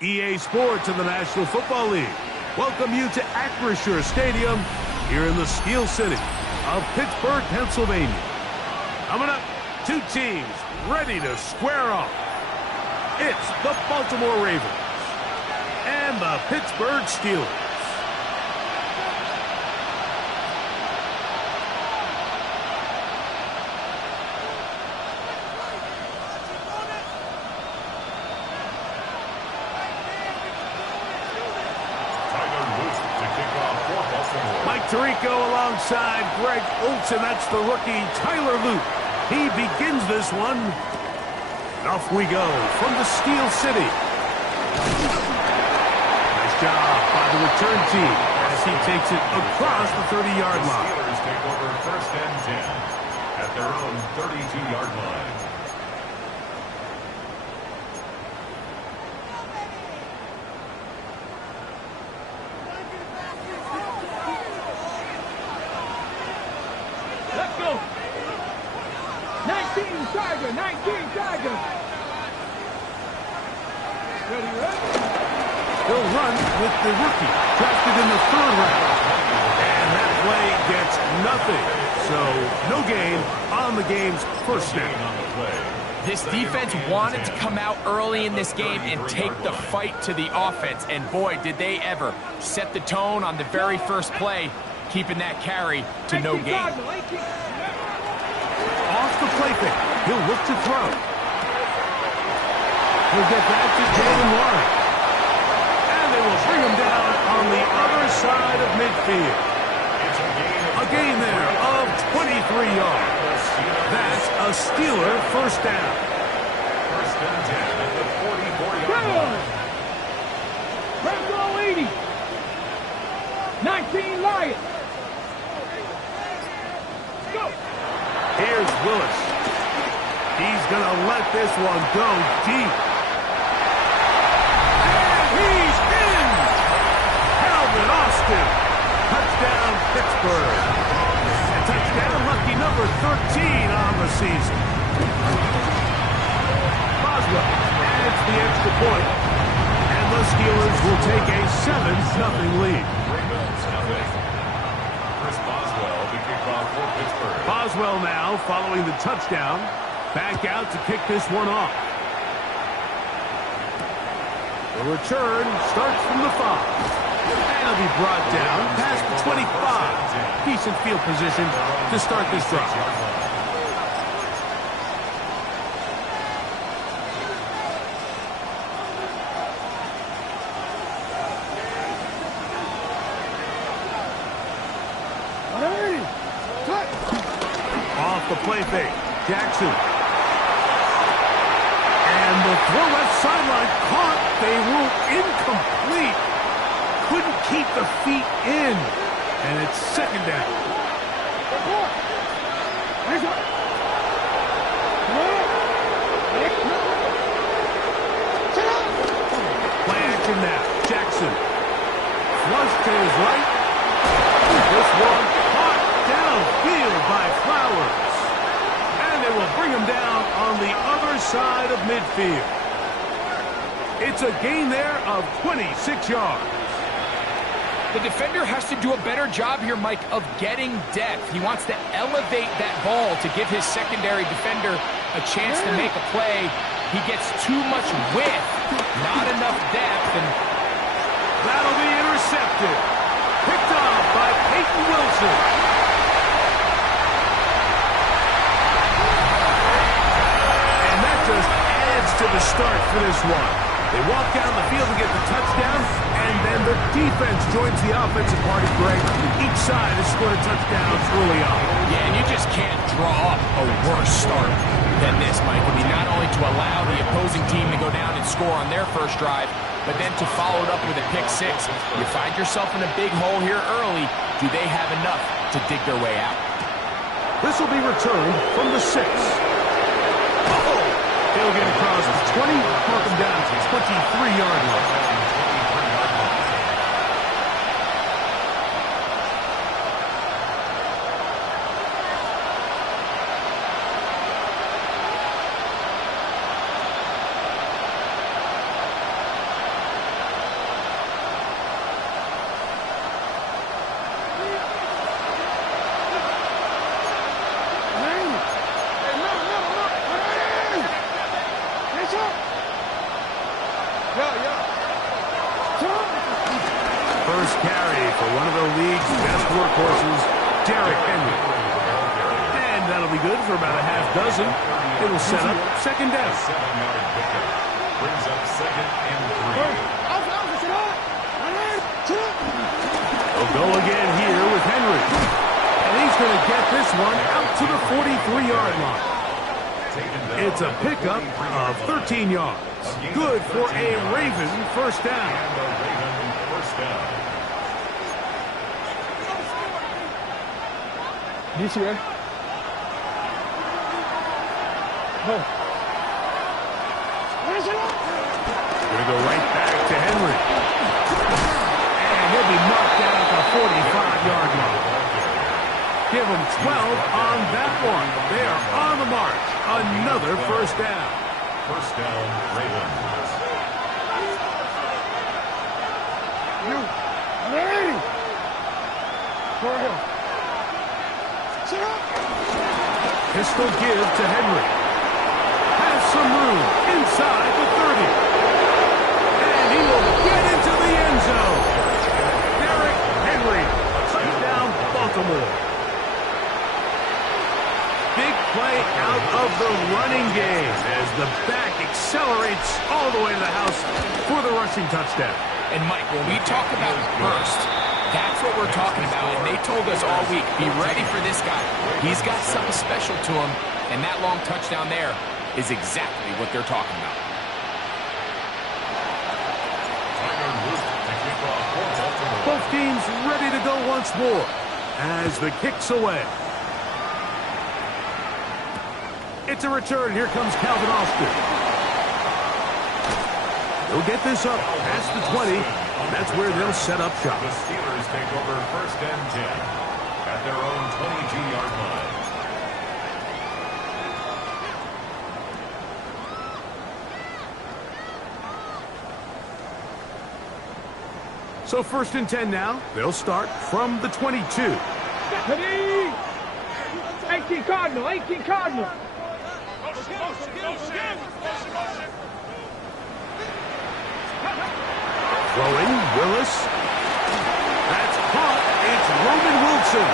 EA Sports and the National Football League welcome you to Acrisure Stadium here in the Steel City of Pittsburgh, Pennsylvania. Coming up, two teams ready to square off. It's the Baltimore Ravens and the Pittsburgh Steelers. Tirico alongside Greg Olsen. That's the rookie Tyler Luke. He begins this one. Off we go from the Steel City. Nice job by the return team as he takes it across the 30-yard line. The Steelers take over 1st and 10 at their own 32-yard line. He'll run with the rookie, drafted in the 3rd round. And that play gets nothing. So, no gain on the game's first snap. This defense wanted to come out early in this game and take the fight to the offense. And boy, did they ever set the tone on the very first play, keeping that carry to no gain. Off the play fake. He'll look to throw. He'll get back to Jalen Warren. And they will bring him down on the other side of midfield. A gain there of 23 yards. That's a Steeler first down. 1st and 10 at the 44-yard line. Let's go, 80. 19 Lions. Go. Here's Willis. He's going to let this one go deep. And he's in! Calvin Austin. Touchdown, Pittsburgh. And touchdown, lucky number 13 on the season. Boswell adds the extra point. And the Steelers will take a 7-0 lead. Ravens nothing. Chris Boswell, the kickoff for Pittsburgh. Boswell now following the touchdown. Back out to kick this one off. The return starts from the 5. And he'll be brought down past the 25. Decent field position to start this drive. Off the play fake. Jackson. And the throw left sideline caught. They rule incomplete. Couldn't keep the feet in. And it's 2nd down. Play action now. Jackson. Flush to his right. This one caught downfield by Flowers. And they will bring him down on the other side of midfield. It's a gain there of 26 yards. The defender has to do a better job here, Mike, of getting depth. He wants to elevate that ball to give his secondary defender a chance to make a play. He gets too much width, not enough depth, and that'll be intercepted. Picked off by Peyton Wilson. And that just adds to the start for this one. They walk down the field to get the touchdown, and then the defense joins the offensive party, Greg. Each side has scored a touchdown early on. Yeah, and you just can't draw up a worse start than this, Mike. I mean, not only to allow the opposing team to go down and score on their first drive, but then to follow it up with a pick-6. You find yourself in a big hole here early. Do they have enough to dig their way out? This will be returned from the 6. He'll get across the 20, mark him down to the 23-yard line. That'll be good for about a half dozen. It will set up second down. 7-yard pickup. Brings up second and 3. They'll go again here with Henry. And he's going to get this one out to the 43-yard line. It's a pickup of 13 yards. Good for a Raven first down. You see that? Oh. Going to go right back to Henry. And he'll be marked down at the 45-yard line. Give him 12 on that one. They are on the march. Another first down. First down, Ravens. Pistol give to Henry. Has some room inside the 30. And he will get into the end zone. Derrick Henry. Touchdown, Baltimore. Big play out of the running game as the back accelerates all the way to the house for the rushing touchdown. And Mike, when we talk about burst, that's what we're talking about. And they told us all week, be ready for this guy. He's got something special to him. And that long touchdown there is exactly what they're talking about. Both teams ready to go once more as the kick's away. It's a return. Here comes Calvin Austin. They'll get this up past the 20. That's where they'll set up shop. The Steelers take over first and 10 at their own 22-yard line. So first and 10 now. They'll start from the 22. 18 Cardinal, 18 Cardinal. Throwing, Willis. That's caught. It's Roman Wilson.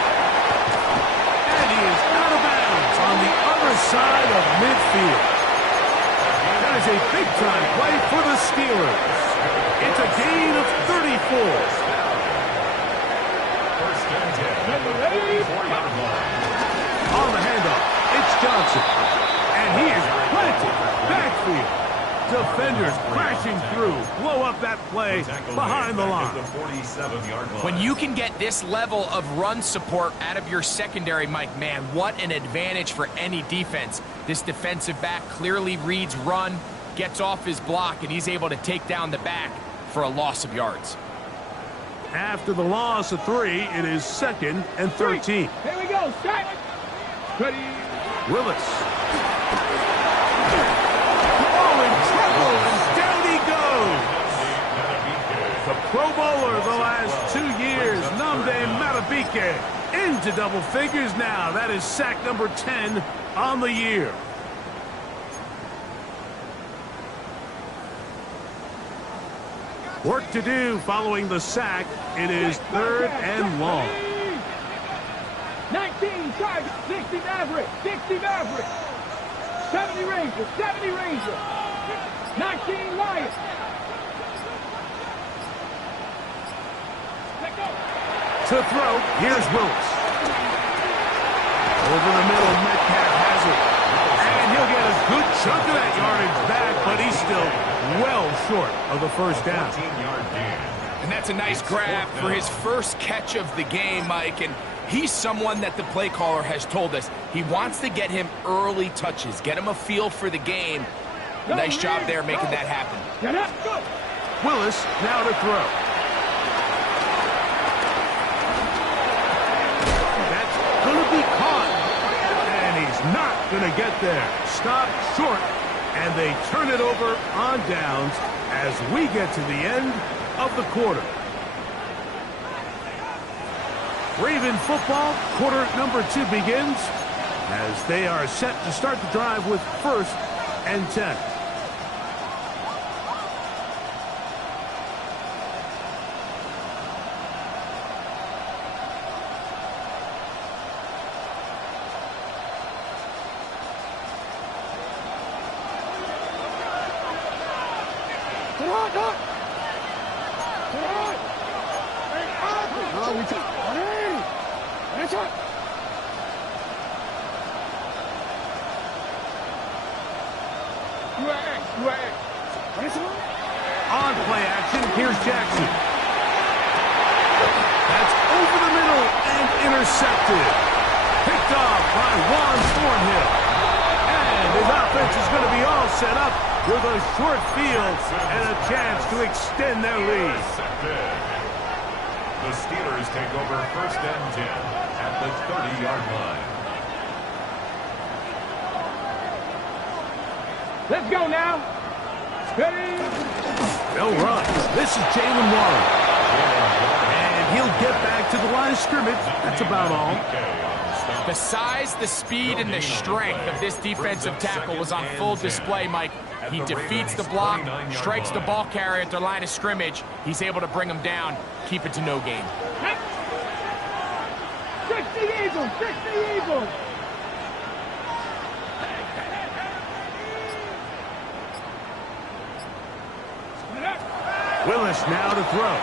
And he is out of bounds on the other side of midfield. That is a big-time play for the Steelers. It's a gain of 34. First and 10 at the 44-yard line. On the handoff, it's Johnson. And he is planted backfield. Defenders crashing through. Blow up that play behind the line. When you can get this level of run support out of your secondary, Mike, man, what an advantage for any defense. This defensive back clearly reads run, gets off his block, and he's able to take down the back for a loss of yards. After the loss of 3, it is second and 13. Here we go, start. Ready. Willis. Oh, in trouble, and down he goes. The Pro Bowler the last 2 years, Nnamdi Madubuike, into double figures now. That is sack number 10 on the year. Work to do following the sack. It is third and long. 19 Chargers, 60 Maverick, 60 Maverick. 70 Rangers, 70 Rangers. 19 Lions. Let go. To throw, here's Willis. Over the middle, Metcalf has it. And he'll get a good chunk of that yardage back, but he's still well short of the first down. 14-yard gain. And that's a nice grab for his first catch of the game, Mike. And he's someone that the play caller has told us he wants to get him early touches, get him a feel for the game. Nice job there making that happen. Get up, go. Willis now to throw. That's going to be caught. And he's not going to get there. Stopped short. And they turn it over on downs as we get to the end of the quarter. Raven football, quarter number 2 begins as they are set to start the drive with first and 10. On play action, here's Jackson. That's over the middle and intercepted. Picked off by Juan Thornhill. And his offense is going to be all set up with a short field and a chance to extend their lead. The Steelers take over 1st and 10 at the 30-yard line. Let's go now. Ready? They'll run. This is Jalen Warren. And he'll get back to the line of scrimmage. That's about all. The size, the speed, and the strength of this defensive tackle was on full display, Mike. He defeats the block, strikes the ball carrier at their line of scrimmage. He's able to bring him down, keep it to no gain. 60 Eagles, 60 Eagles. Willis now to throw.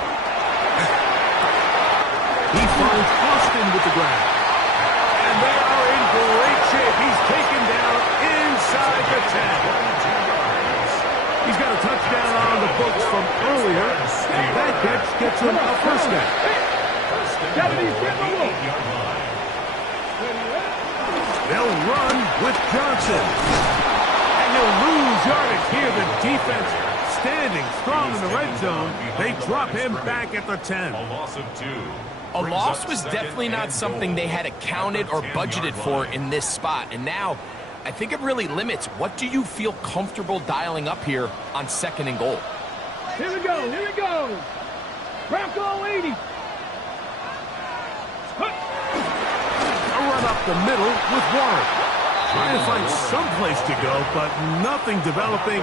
He finds Austin with the grab. And they are in great shape. He's taken down inside the 10. He's got a touchdown on the books from earlier, and that catch gets him a first down. They'll run with Johnson. And you'll lose yardage here. The defense standing strong in the red zone. They drop him back at the 10. A loss of 2. A loss was definitely not something they had accounted or budgeted for in this spot. And now, I think it really limits what do you feel comfortable dialing up here on 2nd and goal. Here we go, here we go. Bronco 80. A run up the middle with Warren. Trying to find some place to go, but nothing developing.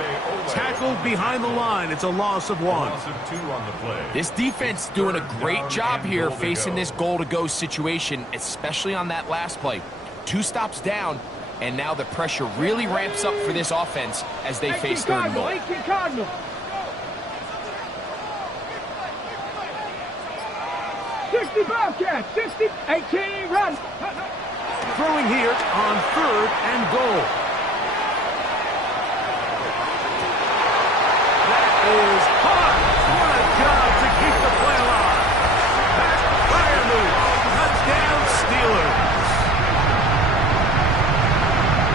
Tackled behind the line. It's a loss of 1. Loss of 2 on the play. This defense doing a great job here facing this goal-to-go situation, especially on that last play. 2 stops down, and now the pressure really ramps up for this offense as they face 3rd and goal. 18 Cardinals. 60 Bobcats, 60, 18 run. Throwing here on 3rd and goal. That is hot. What a job to keep the play alive. That's fire move. Touchdown Steelers.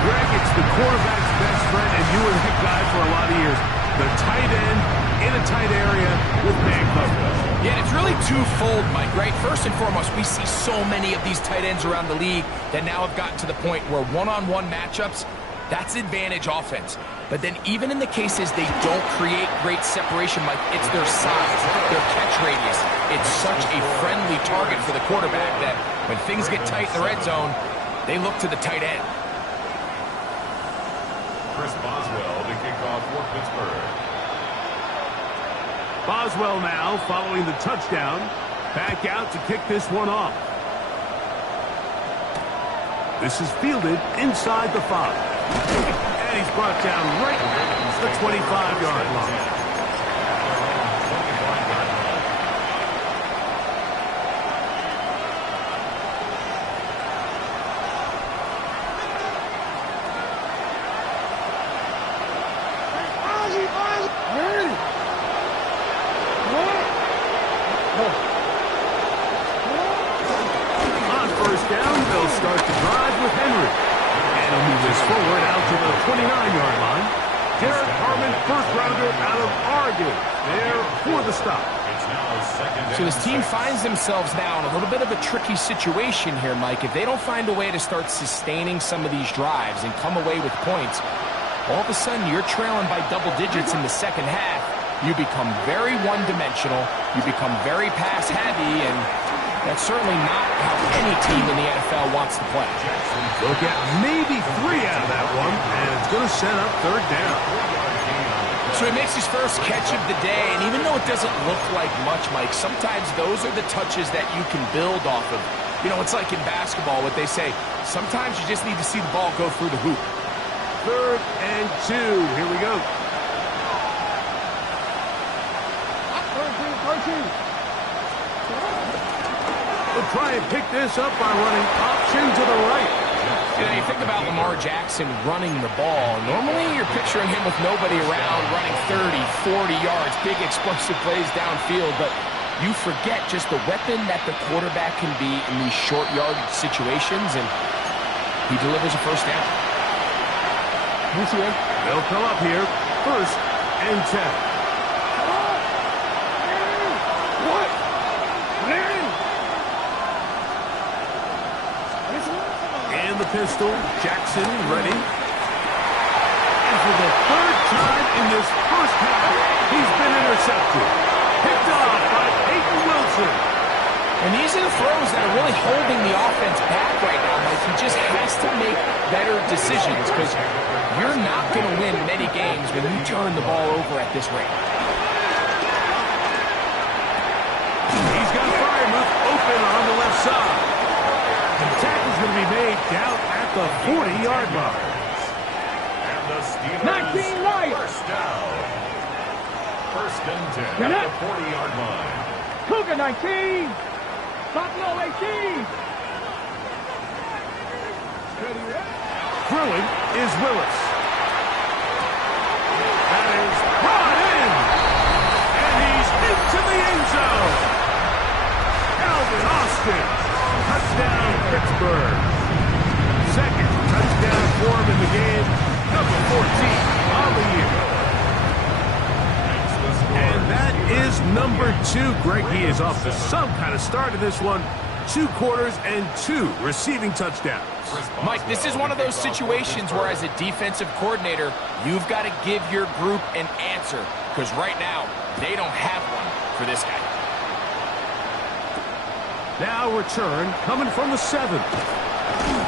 Greg, it's the quarterback's best friend, and you were that guy for a lot of years. The tight end in a tight area with man coverage. Yeah, it's really twofold, Mike, right? First and foremost, we see so many of these tight ends around the league that now have gotten to the point where one-on-one matchups, that's advantage offense. But then even in the cases they don't create great separation, Mike, it's their size, their catch radius. It's such a friendly target for the quarterback that when things get tight in the red zone, they look to the tight end. Chris Boswell to kick off for Pittsburgh. Boswell now following the touchdown. Back out to kick this one off. This is fielded inside the 5. And he's brought down right at the 25-yard line. On first down, they'll start the drive with Henry. And he'll move this forward out to the 29-yard line. Derek Harmon, first-rounder out of Oregon, there for the stop. So this team finds themselves now in a little bit of a tricky situation here, Mike. If they don't find a way to start sustaining some of these drives and come away with points, all of a sudden you're trailing by double digits in the second half. You become very one-dimensional. You become very pass-heavy, and that's certainly not how any team in the NFL wants to play. They'll get maybe 3 out of that one, and it's going to set up third down. So he makes his first catch of the day, and even though it doesn't look like much, Mike, sometimes those are the touches that you can build off of. You know, it's like in basketball, what they say, sometimes you just need to see the ball go through the hoop. 3rd and 2. Here we go. They'll try and pick this up by running option to the right. You know, you think about Lamar Jackson running the ball. Normally, you're picturing him with nobody around, running 30, 40 yards, big explosive plays downfield, but you forget just the weapon that the quarterback can be in these short yard situations, and he delivers a first down. They'll come up here, 1st and 10. And the pistol, Jackson ready. And for the 3rd time in this first half, he's been intercepted. Picked off by Peyton Wilson. And these are the throws that are really holding the offense back right now. Like, he just has to make better decisions because you're not going to win many games when you turn the ball over at this rate. He's got Freiermuth open on the left side. The tackle's going to be made down at the 40-yard line. And the Steelers 19 Lions. first down. 1st and 10 at the 40-yard line. Cougar 19. Buffalo 18. Throwing is Willis. That is brought in. And he's into the end zone. Alvin Austin. Touchdown, Pittsburgh. 2nd touchdown for him in the game. Number 14 on the year. And that is number 2. Greg, he is off to some kind of start in this one. 2 quarters and 2 receiving touchdowns. Mike, this is one of those situations where as a defensive coordinator, you've got to give your group an answer because right now, they don't have one for this guy. Now return coming from the 7th.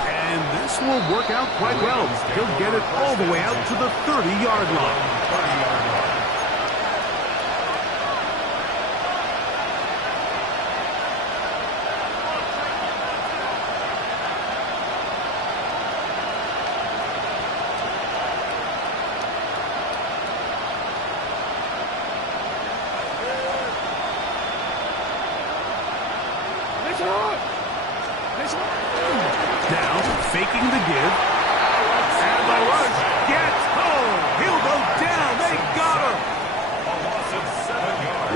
And this will work out quite well. He'll get it all the way out to the 30-yard line. Now, faking the give. And the rush gets home. He'll go down. They got him.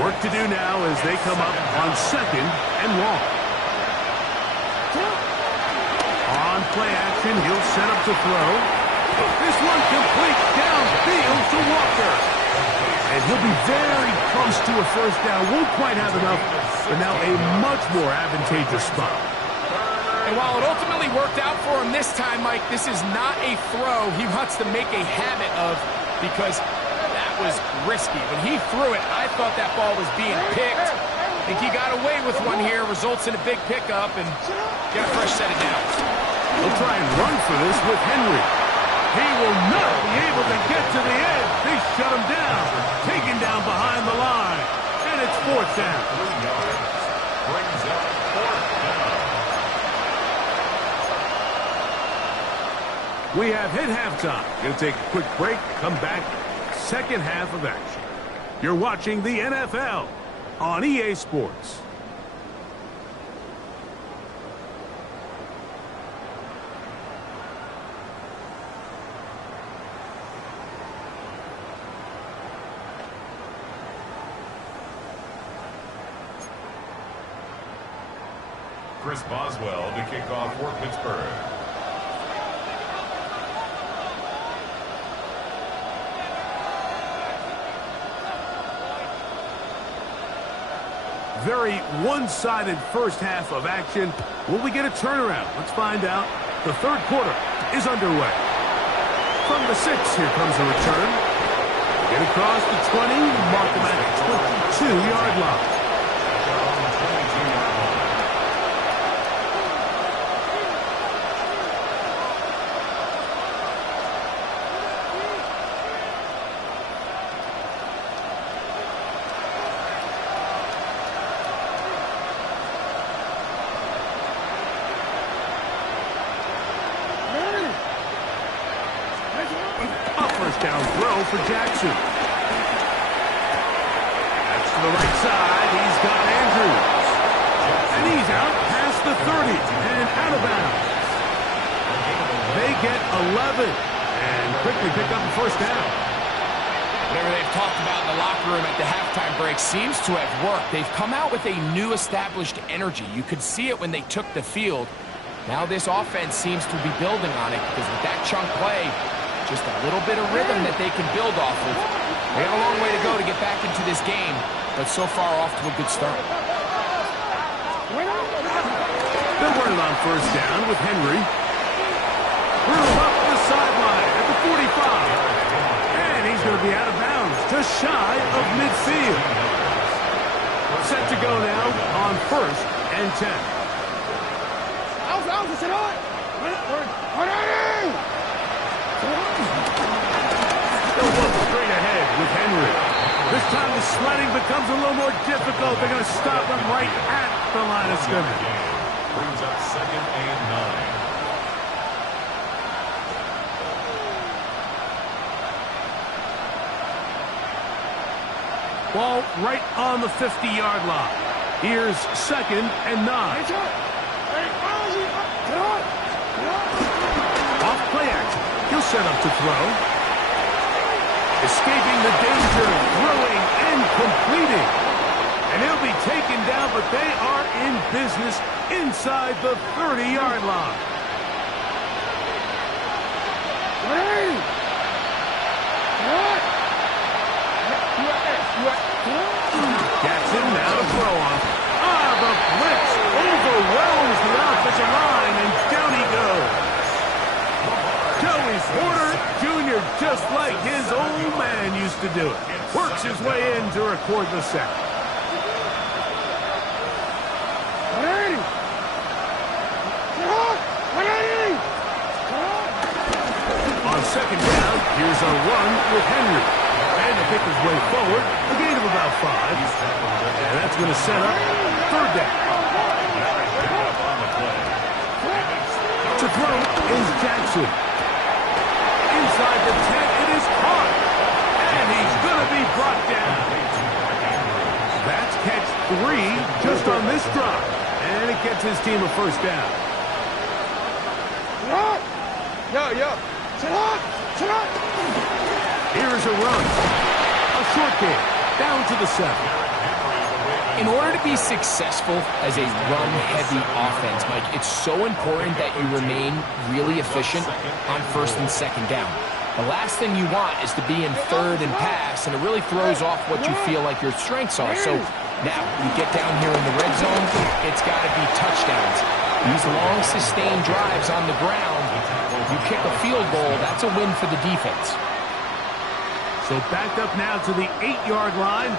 Work to do now as they come up on 2nd and long. On play action, he'll set up to throw. This one complete downfield to Walker. And he'll be very close to a first down. Won't quite have enough, but now a much more advantageous spot. And while it ultimately worked out for him this time, Mike, this is not a throw he wants to make a habit of because that was risky. When he threw it, I thought that ball was being picked. I think he got away with one here, results in a big pickup, and get a fresh set of downs. They'll try and run for this with Henry. He will not be able to get to the edge. They shut him down. Taken down behind the line. And it's 4th down. 3 yards. Brings up 4th down. We have hit halftime. Going to take a quick break. Come back. 2nd half of action. You're watching the NFL on EA Sports. Chris Boswell to kick off for Pittsburgh. Very one-sided first half of action. Will we get a turnaround? Let's find out. The 3rd quarter is underway. From the 6, here comes a return. Get across the 20, mark him at the 22-yard line. Down throw for Jackson. That's to the right side. He's got Andrews. And he's out past the 30 and out of bounds. They get 11 and quickly pick up the first down. Whatever they've talked about in the locker room at the halftime break seems to have worked. They've come out with a new established energy. You could see it when they took the field. Now this offense seems to be building on it because with that chunk play, just a little bit of rhythm that they can build off of. They have a long way to go to get back into this game, but so far off to a good start. They're running on first down with Henry. Threw up the sideline at the 45. And he's going to be out of bounds, just shy of midfield. Set to go now on first and 10. They'll look straight ahead with Henry. This time the sledding becomes a little more difficult. They're going to stop him right at the line of scrimmage. Brings up 2nd and 9. Ball right on the 50-yard line. Here's 2nd and 9. Off play action. He'll set up to throw. Escaping the danger, throwing and completing. And he'll be taken down, but they are in business inside the 30-yard line. Jackson now to throw off. The blitz overwhelms the offensive line, and down he goes. Joey Porter Jr., just like his old man used to do it, works his way in to record the sack. On 2nd down, here's a run with Henry. And to pick his way forward, a gain of about 5. And that's going to set up 3rd down. To throw is Jackson. Inside the 10, it is caught. And he's going to be brought down. That's catch 3 just on this drive. And it gets his team a first down. Here's a run. A short game. Down to the 7. In order to be successful as a run-heavy offense, Mike, it's so important that you remain really efficient on 1st and 2nd down. The last thing you want is to be in 3rd and pass, and it really throws off what you feel like your strengths are. So now, you get down here in the red zone, it's got to be touchdowns. These long, sustained drives on the ground, you kick a field goal, that's a win for the defense. So backed up now to the 8-yard line.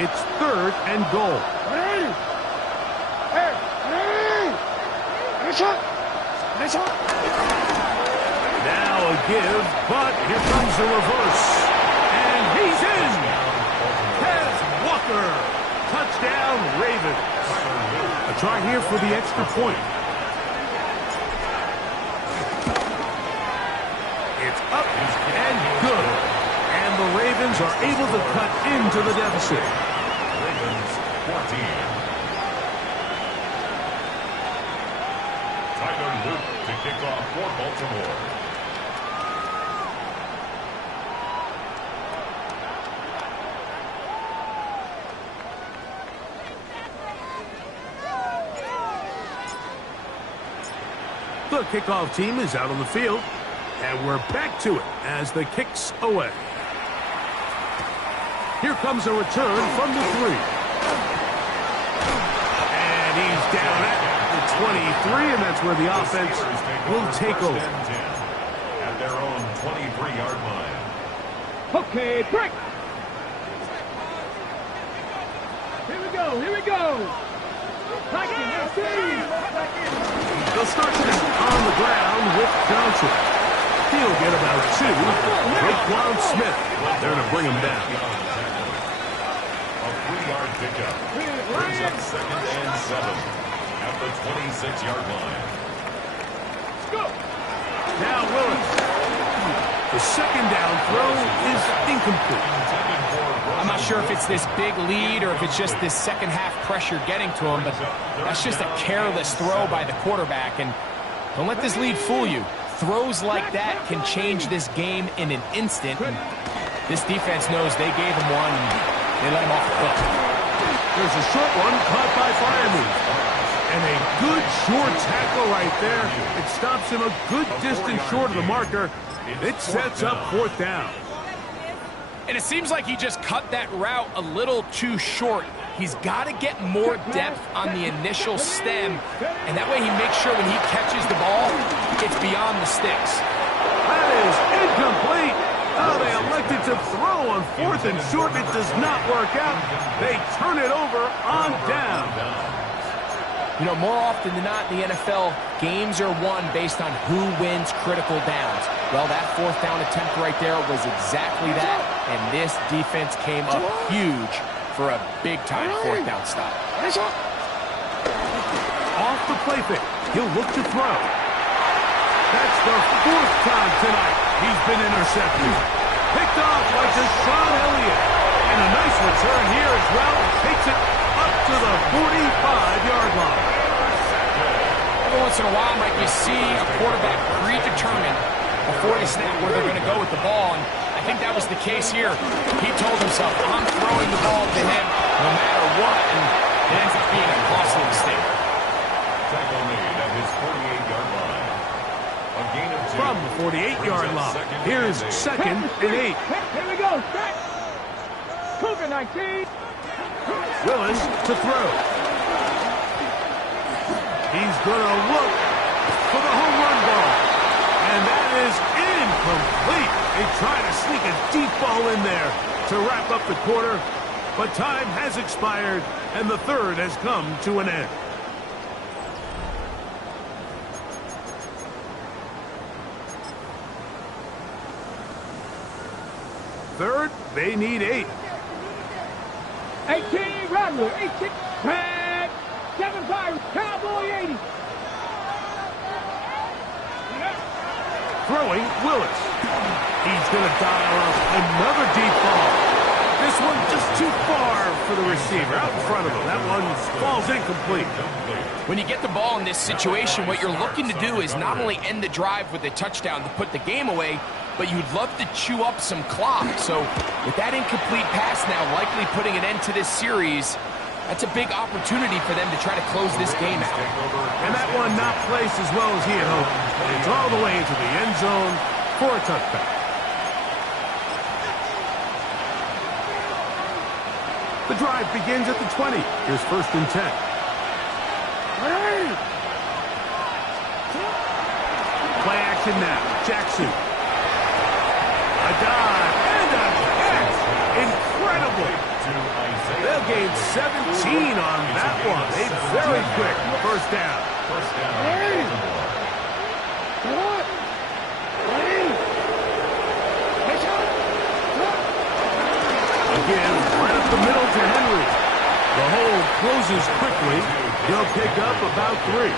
It's 3rd and goal. Now a give, but here comes the reverse. And he's in. Tez Walker. Touchdown, Ravens. A try here for the extra point. It's up and good. And the Ravens are able to cut into the deficit. Ravens 14. Tyler Luke to kick off for Baltimore. The kickoff team is out on the field. And we're back to it as the kick's away. Here comes a return from the 3. And he's down at the 23, and that's where the offense will take over. At their own 23-yard line. Okay, break. Here we go, here we go. Back in, let's see. They'll start this on the ground with Johnson. He'll get about 2. Raekwon Smith. They're going to bring him down. A 3-yard pickup. Brings up 2nd and 7 at the 26-yard line. Now Willis. The 2nd down throw is incomplete. Intended for I'm not sure if it's this big lead or if it's just this second half pressure getting to him, but that's just a careless throw by the quarterback. And don't let this lead fool you. Throws like that can change this game in an instant. And this defense knows they gave him one, and they let him off the hook. There's a short one caught by Fireman. And a good short tackle right there. It stops him a good distance short of the marker. It sets up fourth down. And it seems like he just cut that route a little too short. He's got to get more depth on the initial stem, and that way he makes sure when he catches the ball, it's beyond the sticks. That is incomplete. Oh, they elected to throw on fourth and short. It does not work out. They turn it over on down. You know, more often than not in the NFL, games are won based on who wins critical downs. Well, that fourth down attempt right there was exactly that, and this defense came up huge for a big-time fourth down stop. Off the play fake. He'll look to throw. That's the fourth time tonight he's been intercepted. Picked off by Deshaun Elliott. And a nice return here as well. Takes it up to the 45-yard line. Every once in a while, Mike, you see a quarterback predetermined before they snap where they're going to go with the ball, and I think that was the case here. He told himself, I'm throwing the ball to him no matter what, and it ends up being a costly mistake. Tackle made at his 48-yard line. A gain of 2. From the 48-yard line, here's second and 8. Here we go. Back. Cougar 19. Willis to throw. He's going to look for the home run ball. And that is incomplete. They try to sneak a deep ball in there to wrap up the quarter. But time has expired, and the third has come to an end. Third, they need 8. 18, Rattler. 18. Red. 7 Pirates. Cowboy 80. Throwing, Willis. He's going to dial up another deep ball. This one just too far for the receiver, out in front of him. That one falls incomplete. When you get the ball in this situation, what you're looking to do is not only end the drive with a touchdown to put the game away, but you'd love to chew up some clock. So with that incomplete pass now likely putting an end to this series, that's a big opportunity for them to try to close this game out. And that one not placed as well as he had hoped. It's all the way into the end zone for a touchback. The drive begins at the 20. Here's first and 10. Play action now. Jackson. A dive and a catch. Incredible. They'll gain 17 on that one. A very quick first down. Again, right up the middle to Henry. The hole closes quickly. They'll pick up about 3.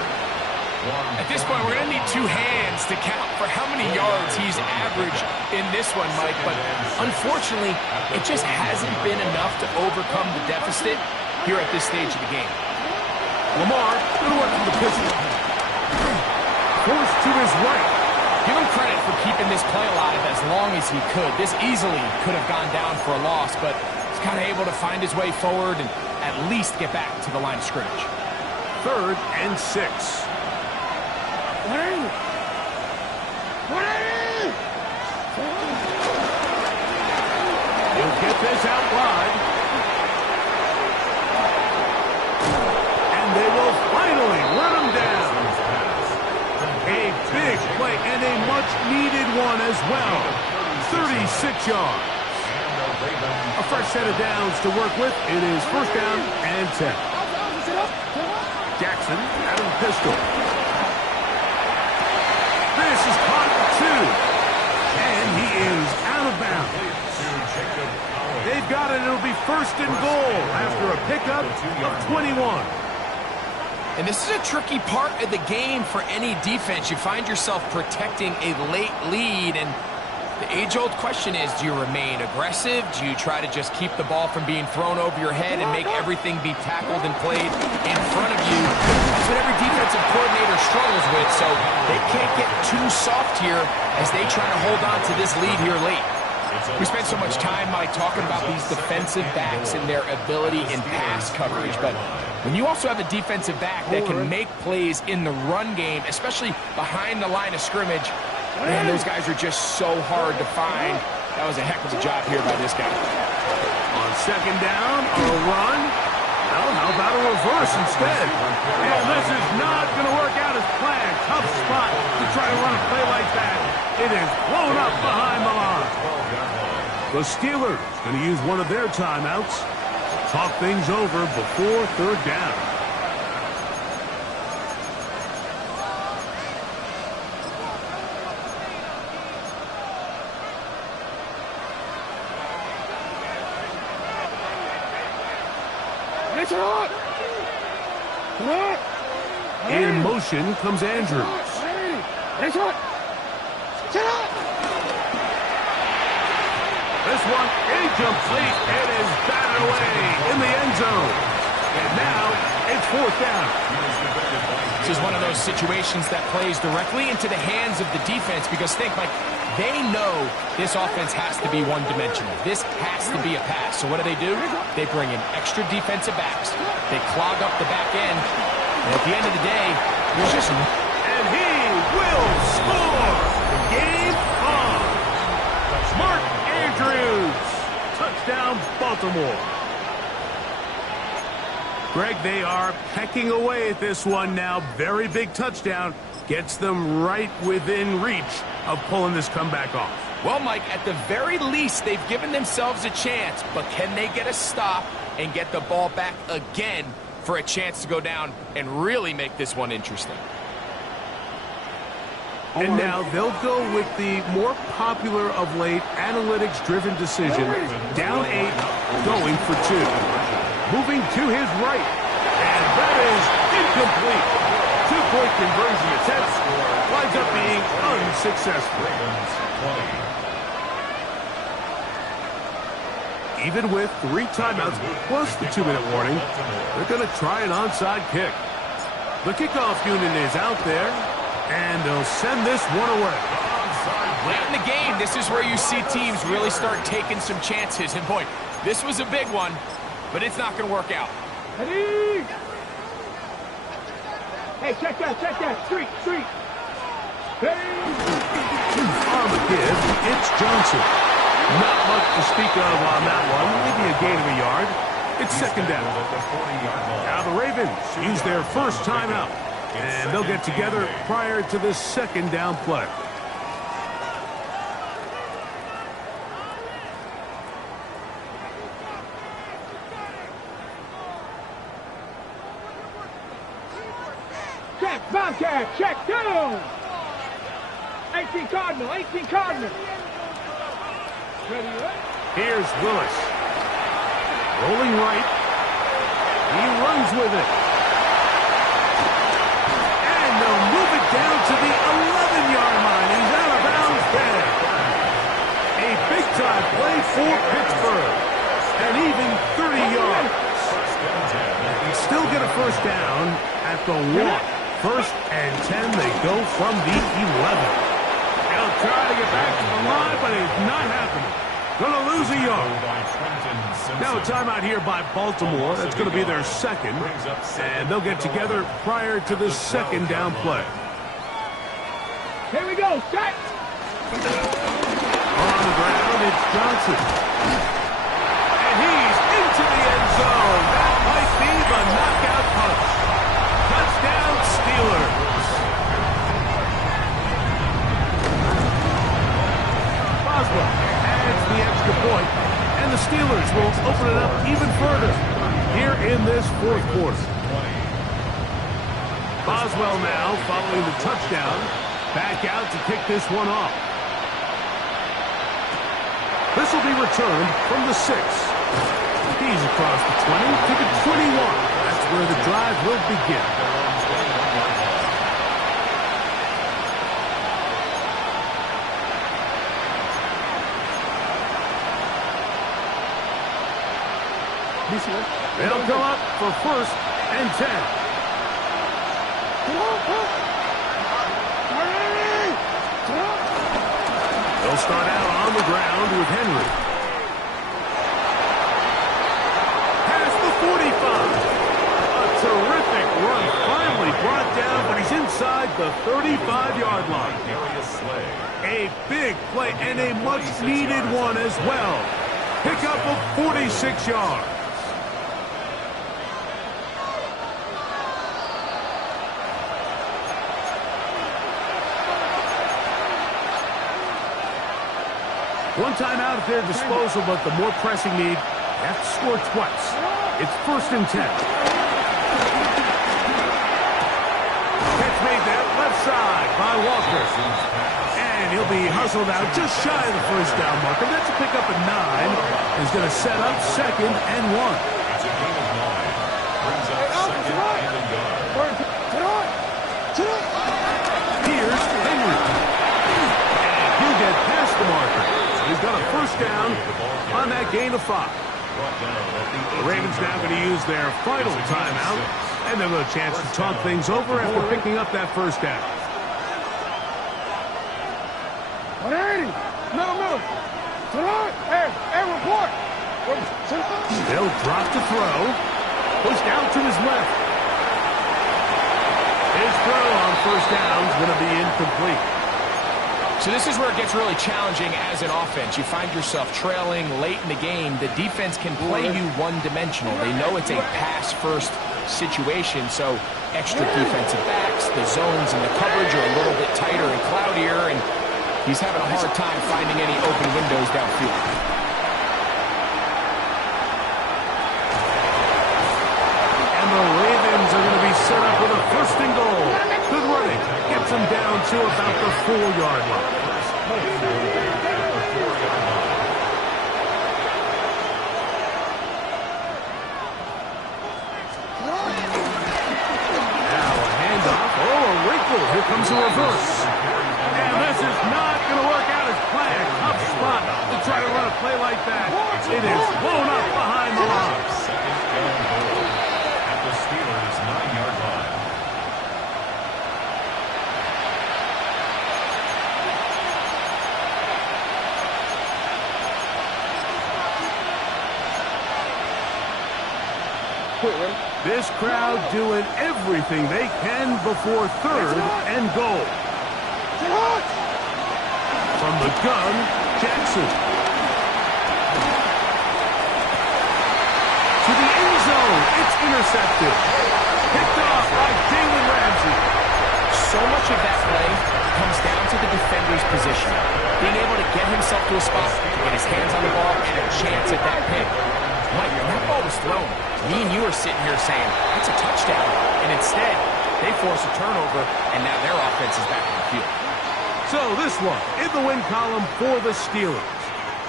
At this point, we're going to need 2 hands to count for how many yards he's averaged in this one, Mike. But unfortunately, it just hasn't been enough to overcome the deficit here at this stage of the game. Lamar, good work from the pistol. Forced to his right. Give him credit for keeping this play alive as long as he could. This easily could have gone down for a loss, but he's kind of able to find his way forward and at least get back to the line of scrimmage. Third and 6. He'll get this out wide. And they will finally run him down. A big play and a much-needed one as well. 36 yards. A fresh set of downs to work with. It is first down and 10. Jackson out of the pistol. This is caught for 2. And he is out of bounds. They've got it. It'll be first and goal after a pickup of 21. And this is a tricky part of the game for any defense. You find yourself protecting a late lead, and The age-old question is, do you remain aggressive? Do you try to just keep the ball from being thrown over your head and make everything be tackled and played in front of you? That's what every defensive coordinator struggles with, so they can't get too soft here as they try to hold on to this lead here late. We spend so much time, Mike, talking about these defensive backs and their ability in pass coverage, but when you also have a defensive back that can make plays in the run game, especially behind the line of scrimmage, man, those guys are just so hard to find. That was a heck of a job here by this guy. On second down, a run. Well, how about a reverse instead? And this is not going to work out as planned. Tough spot to try to run a play like that. It is blown up behind the line. The Steelers going to use one of their timeouts. Talk things over before third down. In motion comes Andrews. This one incomplete. It is batted away in the end zone. And now it's fourth down. This is one of those situations that plays directly into the hands of the defense because think, like, they know this offense has to be one-dimensional. This has to be a pass. So what do? They bring in extra defensive backs. They clog up the back end. And at the end of the day, there's just... And he will score! Game on! Mark Andrews! Touchdown, Baltimore. Greg, they are pecking away at this one now. Very big touchdown. Gets them right within reach of pulling this comeback off. Well, Mike, at the very least, they've given themselves a chance, but can they get a stop and get the ball back again for a chance to go down and really make this one interesting? And now they'll go with the more popular of late analytics-driven decision. Down 8, going for 2. Moving to his right. And that is incomplete. Two-point conversion attempt winds up being unsuccessful. Even with 3 timeouts plus the 2-minute warning, they're going to try an onside kick. The kickoff unit is out there, and they'll send this one away. Late in the game, this is where you see teams really start taking some chances. And boy, this was a big one, but it's not going to work out. Ready? Hey, check that. Street. Hey. On the give, it's Johnson. Not much to speak of on that one. Maybe a gain of a yard. It's second down. Now the Ravens use their first timeout. And they'll get together prior to the second down play. Check, Bobcat, check down. 18 Cardinal. Ready, right? Here's Willis. Rolling right. He runs with it. And they'll move it down to the 11-yard line. He's out of bounds there. A big-time play for Pittsburgh. And even 30 yards. Still get a first down at the 1. First and 10, they go from the 11. They'll try to get back to the line, but it's not happening. Going to lose a yard. Now a timeout here by Baltimore. That's going to be their second. And they'll get together prior to the second down play. Here we go, set. On the ground, it's Johnson. And he's into the end zone. That might be the knockout punch. Touchdown, Steelers. Boswell adds the extra point, and the Steelers will open it up even further here in this fourth quarter. Boswell now, following the touchdown, back out to kick this one off. This will be returned from the 6. He's across the 20 to the 21. That's where the drive will begin. They'll come up for 1st and 10. They'll start out on the ground with Henry. Past the 45. A terrific run, finally brought down, but he's inside the 35-yard line. A big play and a much-needed one as well. Pickup of 46 yards. One timeout at their disposal, but the more pressing need, they have to score twice. It's 1st and 10. Catch made there, left side by Walker. And he'll be hustled out just shy of the 1st down marker. That's a pickup at 9. He's going to set up 2nd and 1. It's a gain of 9. Brings up 2nd and yard. Here's Henry. And he'll get past the marker. He's got a 1st down on that gain of 5. The Ravens now going to use their final timeout, and they'll have a chance to talk things over after picking up that 1st down. 180. Middle. Hey, report. They'll drop to throw. Pushed out to his left. His throw on 1st down is going to be incomplete. So this is where it gets really challenging as an offense. You find yourself trailing late in the game. The defense can play you one-dimensional. They know it's a pass-first situation, so extra defensive backs, the zones and the coverage are a little bit tighter and cloudier, and he's having a hard time finding any open windows downfield. And the Ravens are going to be set up with a 1st and goal. Good running. Gets them down to about the 4-yard line. Now a handoff. Oh, a wrinkle. Here comes a reverse. And this is not going to work out as planned. Tough spot to try to run a play like that. It is blown up behind the line. 2nd and goal at the Steelers' 9-yard line. This crowd doing everything they can before 3rd and goal. From the gun, Jackson. To the end zone. It's intercepted. Picked off by Jalen Ramsey. So much of that play comes down to the defender's position. Being able to get himself to a spot, get his hands on the ball, and a chance at that pick. Mike, when that ball was thrown, me and you are sitting here saying, it's a touchdown. And instead, they force a turnover, and now their offense is back on the field. So this one, in the win column for the Steelers.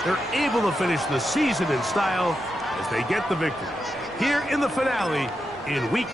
They're able to finish the season in style as they get the victory here in the finale in Week